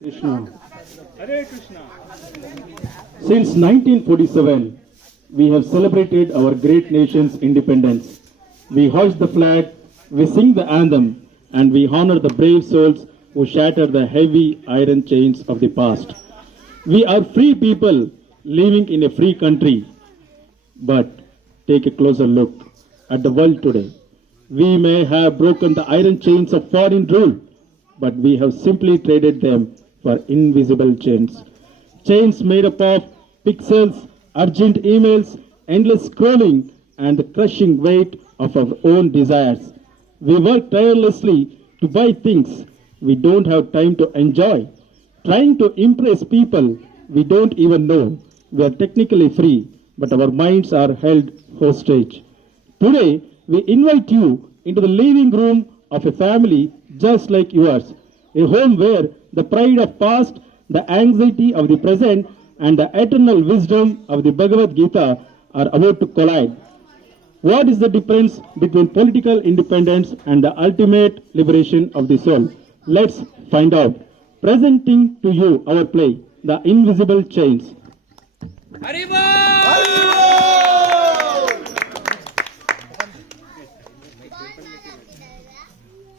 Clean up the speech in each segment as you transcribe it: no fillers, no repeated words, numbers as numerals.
Krishna. Hare Krishna. Since 1947, we have celebrated our great nation's independence. We hoist the flag, we sing the anthem, and we honor the brave souls who shattered the heavy iron chains of the past. We are free people living in a free country. But take a closer look at the world today. We may have broken the iron chains of foreign rule, but we have simply traded them for invisible chains. Chains made up of pixels, urgent emails, endless scrolling, and the crushing weight of our own desires. We work tirelessly to buy things we don't have time to enjoy, trying to impress people we don't even know. We are technically free, but our minds are held hostage. Today, we invite you into the living room of a family just like yours, a home where the pride of past, the anxiety of the present, and the eternal wisdom of the Bhagavad Gita are about to collide. What is the difference between political independence and the ultimate liberation of the soul? Let's find out. Presenting to you our play, The Invisible Chains.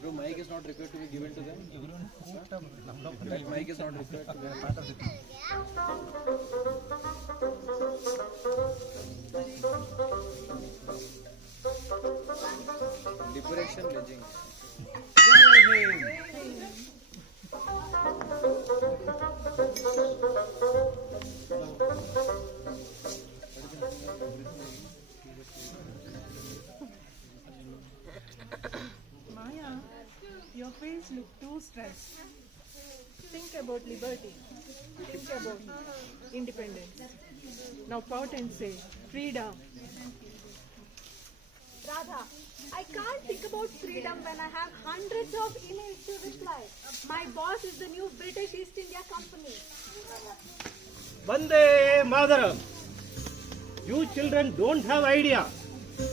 Bro, mic is not required to be given to them. That mic is not required to be part of it. Liberation legend. Maya, your face look too stressed. Think about liberty. Think about independence. Now pout and say, freedom. Radha, I can't think about freedom when I have hundreds of emails to reply. My boss is the new British East India Company. Vande Madaram. You children don't have idea.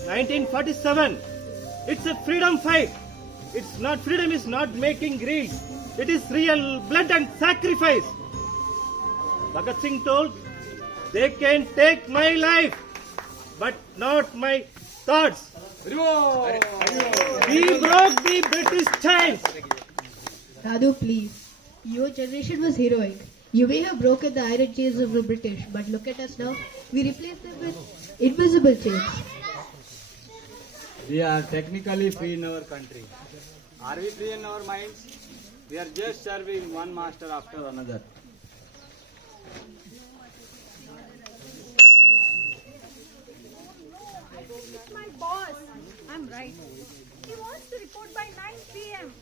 1947. It's a freedom fight. It's not freedom is not making greed. It is real blood and sacrifice. Bhagat Singh told, they can take my life, but not my thoughts. We broke the British chains. Radu, please. Your generation was heroic. You may have broken the iron chains of the British, but look at us now. We replaced them with invisible chains. We are technically free in our country. Are we free in our minds? We are just serving one master after another. It's my boss. I'm right. He wants to report by 9 p.m.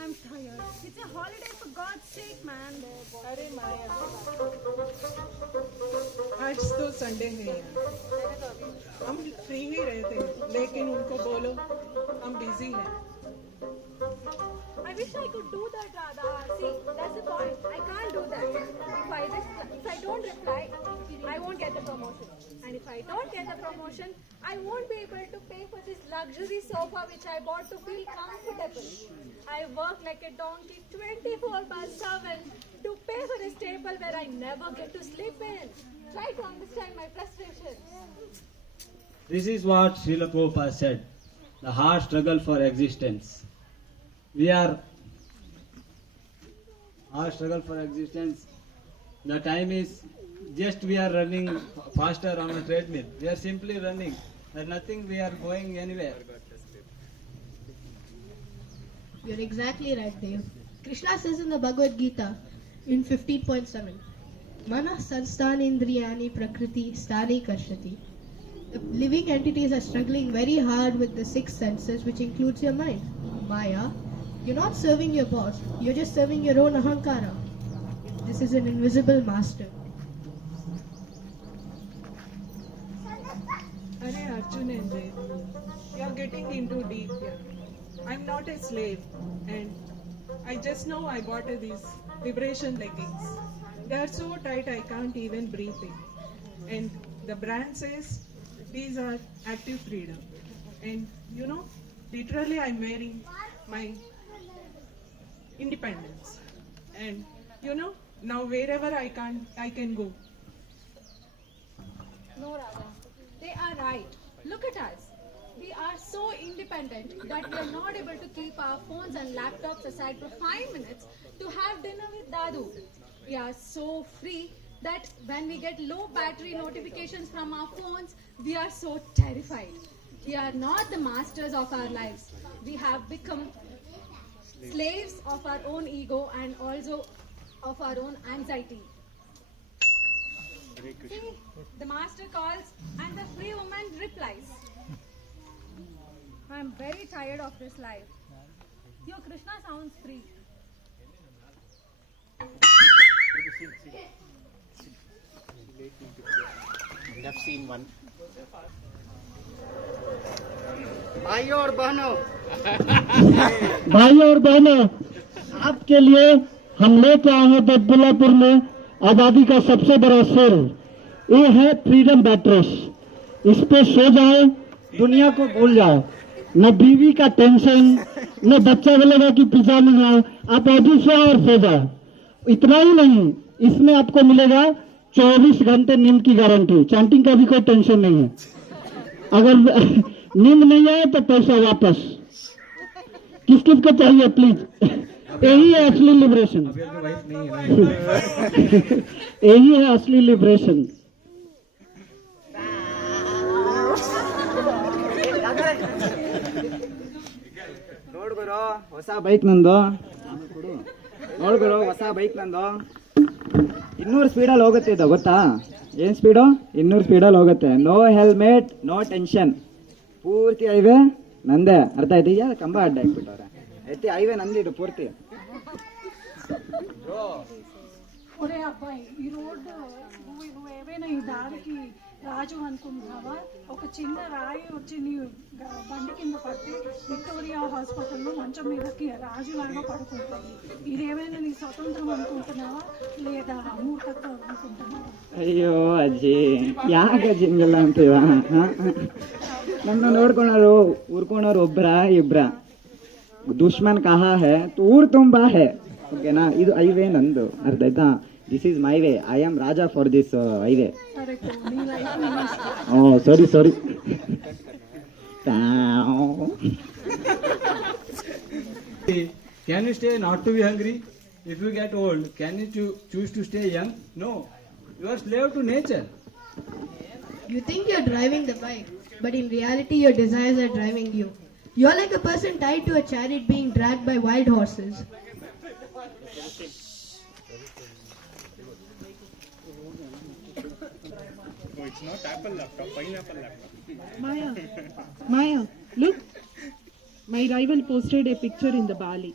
I'm tired. It's a holiday for God's sake, man. अरे माया, आज तो Sunday है यार। हम free ही रहते, लेकिन उनको बोलो हम बिजी हैं। I wish I could do that, Radha. See, that's the point. I can't do that. If I don't reply, I won't get the promotion. And if I don't get the promotion, I won't be able to pay for this luxury sofa which I bought to feel comfortable. I work like a donkey 24/7 to pay for a stable where I never get to sleep in. Try to understand my frustration. This is what Srila Prabhupada said, the hard struggle for existence. Our struggle for existence, the time is just we are running faster on a treadmill. We are simply running. There's nothing we are going anywhere. You're exactly right, Dev. Krishna says in the Bhagavad Gita in 15.7, Mana Sansthanindriyani Prakriti Sthani Karshati. The living entities are struggling very hard with the six senses, which includes your mind. Maya, you're not serving your boss, you're just serving your own ahankara. This is an invisible master. अरे Arjun and Dev, you are getting into deep here. I'm not a slave, and I just know I bought these liberation leggings. They are so tight I can't even breathe in. And the brand says these are active freedom. And you know, literally I'm wearing my independence. And You know, now wherever I can go. No, Radha. They are right. Look at us. We are so independent that we are not able to keep our phones and laptops aside for 5 minutes to have dinner with Dadu. We are so free that when we get low battery notifications from our phones, we are so terrified. We are not the masters of our lives. We have become slaves of our own ego and also of our own anxiety. See, the master calls and the free woman replies. I am very tired of this life. Your Krishna sounds free. We have seen one. भाइयों और बहनों, भाइयों और बहनों, आपके लिए हम लेके आए हैं बदबुल्लापुर में आबादी का सबसे बड़ा शेर। ये है फ्रीडम बैटरेस। इस पे सो जाए, दुनिया को भूल जाओ। न बीवी का टेंशन, न बच्चा बोलेगा कि पिज्जा मंगाओ, आप ऑफिस से और सो जाओ। इतना ही नहीं, इसमें आपको मिलेगा 24 घंटे नींद की गारंटी। चैंटिंग का भी कोई टेंशन नहीं है। अगर नींद नहीं आए तो पैसा वापस। किस किस को चाहिए प्लीज? यही है असली लिबरेशन। यही है असली लिबरेशन। ನೋಡ್ ಗುರು ಹೊಸ ಬೈಕ್ ನಂದು. ನೋಡ್ ಗುರು ಹೊಸ ಬೈಕ್ ನಂದು 200 ಸ್ಪೀಡಲ್ಲಿ ಹೋಗುತ್ತೆ ಇದು, ಗೊತ್ತಾ? ಏನ್ ಸ್ಪೀಡು? 200 ಸ್ಪೀಡಲ್ಲಿ ಹೋಗುತ್ತೆ. No helmet, no tension. ಪೂರ್ತಿ ಹೈವೇ ನಂದೇ, ಅರ್ಥ ಆಯ್ತೀಯ? ಕಂಬ ಅಡ್ಡ ಹಾಕ್ಬಿಟ್ಟವ್ರೆ, ಐತಿ ಹೈವೇ ನಂದಿದು ಪೂರ್ತಿ. ఒరే అబ్బాయి, ఈ రోడ్డు నువ్వు ఏమైనా ఈ దారికి రాజు అనుకుంటున్నావా? ఒక చిన్న రాయి వచ్చి నీ బండి కింద పట్టి విక్టోరియా హాస్పిటల్లో మంచం మీదకి రాజులాగా పడుకుంటుంది. ఇదేమైనా నీ స్వతంత్రం అనుకుంటున్నావా లేదా మూర్ఖత్వం అనుకుంటున్నావా? ಅಯ್ಯೋ ಅಜ್ಜಿ, ಯಾಕೆ ಅಜ್ಜಿ ಹಿಂಗೆಲ್ಲ ಅಂತೀವ? ನನ್ನ ನೋಡ್ಕೊಳೋರು ಊರ್ಕೊಳೋರು ಒಬ್ರ ಇಬ್ರ, ದುಶ್ಮನ್ ಕಹಾ ಹೇ ತೋ ಊರ್ ತುಂಬಾ ಹೇ, ಓಕೆನಾ? ಇದು ಹೈವೇ ನಂದು, ಅರ್ಥ ಆಯ್ತಾ? This is my way. I am raja for this highway. Oh sorry sorry. Can you stay not to be hungry? If you get old, can you choose to stay young? No. You are slave to nature. You think you're driving the bike, but in reality your desires are driving you. You're like a person tied to a chariot being dragged by wild horses. it's not Apple laptop, pineapple laptop. Maya, look. My rival posted a picture in the Bali.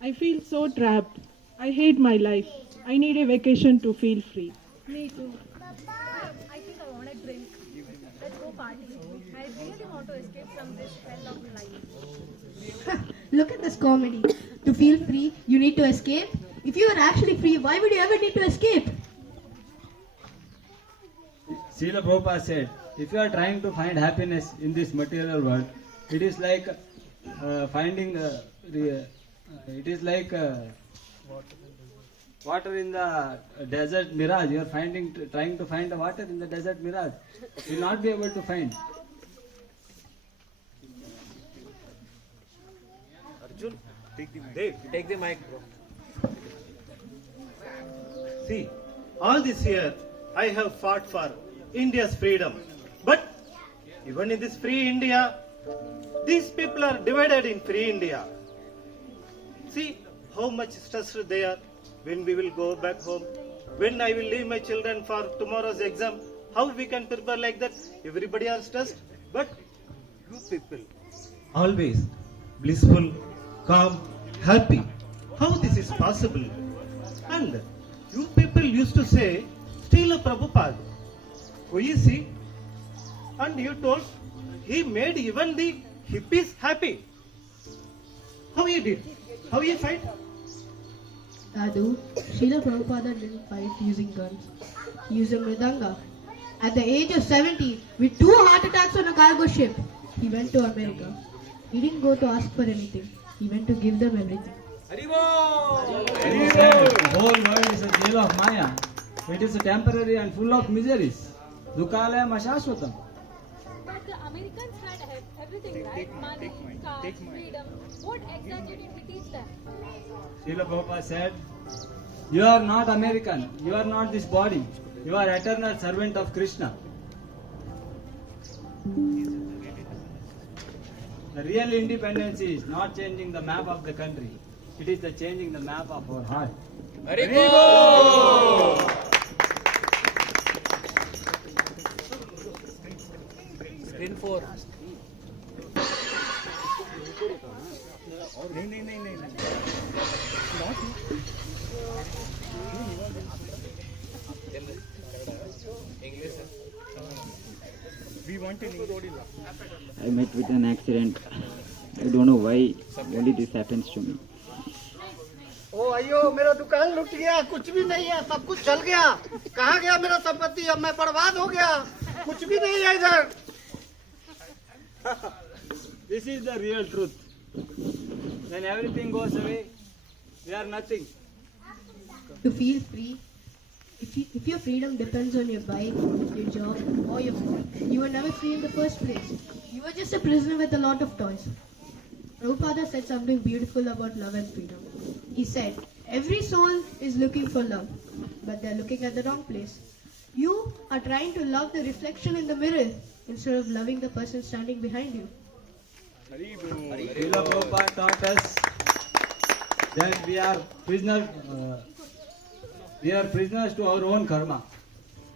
I feel so trapped. I hate my life. I need a vacation to feel free. Me too. I think I want a drink. Let's go party. I really want to escape from this hell of life. Look at this comedy. To feel free, you need to escape. If you are actually free, why would you ever need to escape? Srila Prabhupada said, if you are trying to find happiness in this material world, it is like finding it is like water in the desert mirage. You are trying to find the water in the desert mirage. You will not be able to find. Arjun, take the mic, bro. See, all this year I have fought for India's freedom. But even in this free India, these people are divided in free India. See how much stressed they are when we will go back home. When I will leave my children for tomorrow's exam, how we can prepare like that? Everybody are stressed. But you people, always blissful, calm, happy. How this is possible? And you people used to say, Srila Prabhupada, who is he? And you told he made even the hippies happy. How he did? How he fight? Dadu, Srila Prabhupada didn't fight using guns. He used a mridanga. At the age of 70, with 2 heart attacks on a cargo ship, he went to America. He didn't go to ask for anything. He went to give them everything. He said, the whole world is a jail of Maya. It is temporary and full of miseries. Dukhalaya Mashashwatam. But the Americans had everything, right? Money, cars, freedom. What exactly did he teach them? Srila Prabhupada said, you are not American. You are not this body. You are eternal servant of Krishna. The real independence is not changing the map of the country. It is the changing the map of our heart. Screen 4. I met with an accident. I don't know why only this happens to me. ओ अयो मेरा दुकान लुट गया, कुछ भी नहीं है, सब कुछ चल गया। कहाँ गया मेरा संपत्ति? अब मैं बर्बाद हो गया, कुछ भी नहीं है इधर। This is the real truth. When everything goes away, we are nothing. To feel free, if your freedom depends on your bike, your job, or your phone, you were never free in the first place. You were just a prisoner with a lot of toys. Prabhupada said something beautiful about love and freedom. He said, every soul is looking for love, but they're looking at the wrong place. You are trying to love the reflection in the mirror instead of loving the person standing behind you. Srila Prabhupada taught us that we are prisoners to our own karma.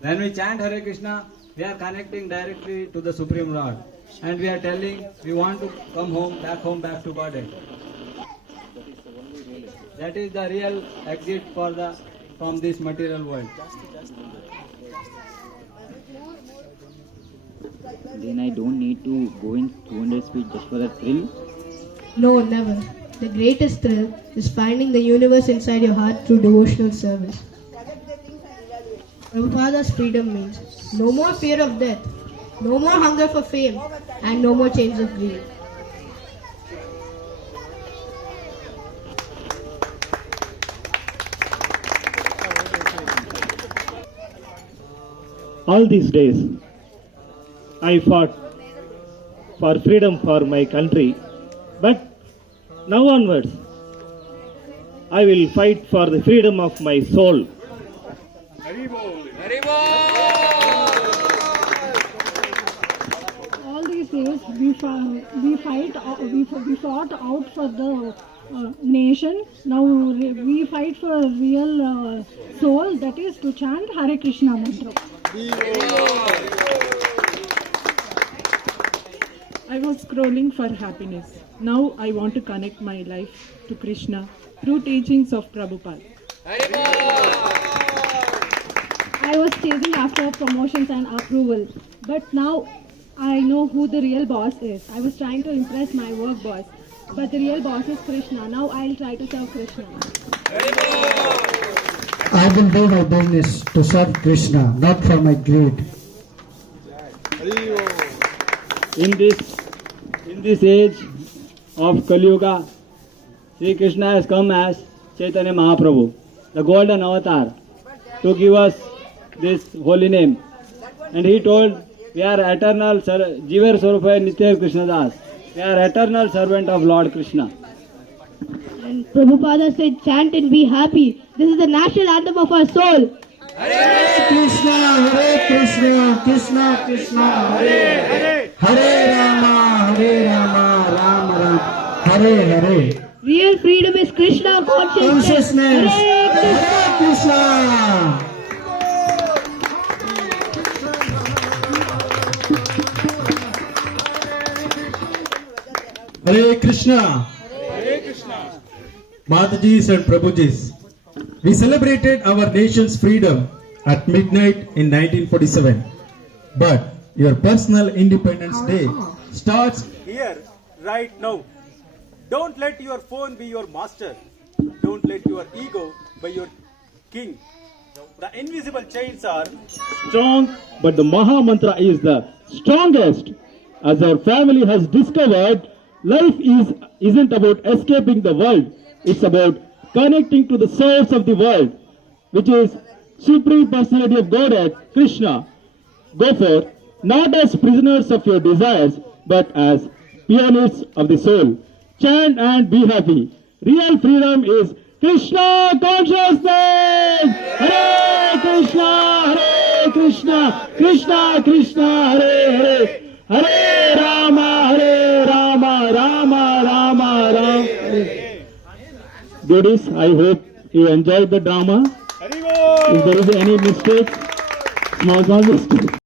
When we chant Hare Krishna, we are connecting directly to the Supreme Lord. And we are telling we want to come home, back to Godhead. That is the real exit from this material world. Then I don't need to go in 200 speed just for the thrill. No, never. The greatest thrill is finding the universe inside your heart through devotional service. Prabhupada's freedom means no more fear of death, no more hunger for fame, and no more chains of greed. All these days, I fought for freedom for my country, but now onwards, I will fight for the freedom of my soul. All these days we fought out for the nation. Now we fight for real soul, that is to chant Hare Krishna mantra. I was scrolling for happiness. Now I want to connect my life to Krishna through teachings of Prabhupada. I was chasing after promotions and approval, but now I know who the real boss is. I was trying to impress my work boss, but the real boss is Krishna. Now I'll try to serve Krishna. I will do my business to serve Krishna, not for my greed. In this age of Kali Yuga, Sri Krishna has come as Chaitanya Mahaprabhu, the golden avatar, to give us this holy name. And he told, we are eternal, Jivar Swarupa Nitya Krishna Das. We are eternal servant of Lord Krishna. And Prabhupada said, chant and be happy. This is the national anthem of our soul. Hare Krishna, Krishna Krishna, Hare Hare, Hare Rama, Rama Rama, Hare Hare. Real freedom is Krishna consciousness. Hare Krishna. Hare Krishna. Hare Krishna. Matajis and Prabhujis, we celebrated our nation's freedom at midnight in 1947. But your personal Independence Day starts Here, right now. Don't let your phone be your master. Don't let your ego be your king. The invisible chains are Strong, but the Maha Mantra is the strongest. As our family has discovered, life isn't about escaping the world, It's about connecting to the source of the world, which is Supreme Personality of Godhead, Krishna. Go forth, not as prisoners of your desires, but as pionists of the soul. Chant and be happy. Real freedom is Krishna consciousness! Hare Krishna, Krishna Krishna, Hare Hare, Hare Rama, Rama Rama. Goodies, I hope you enjoyed the drama. If there is any mistake, small mistake.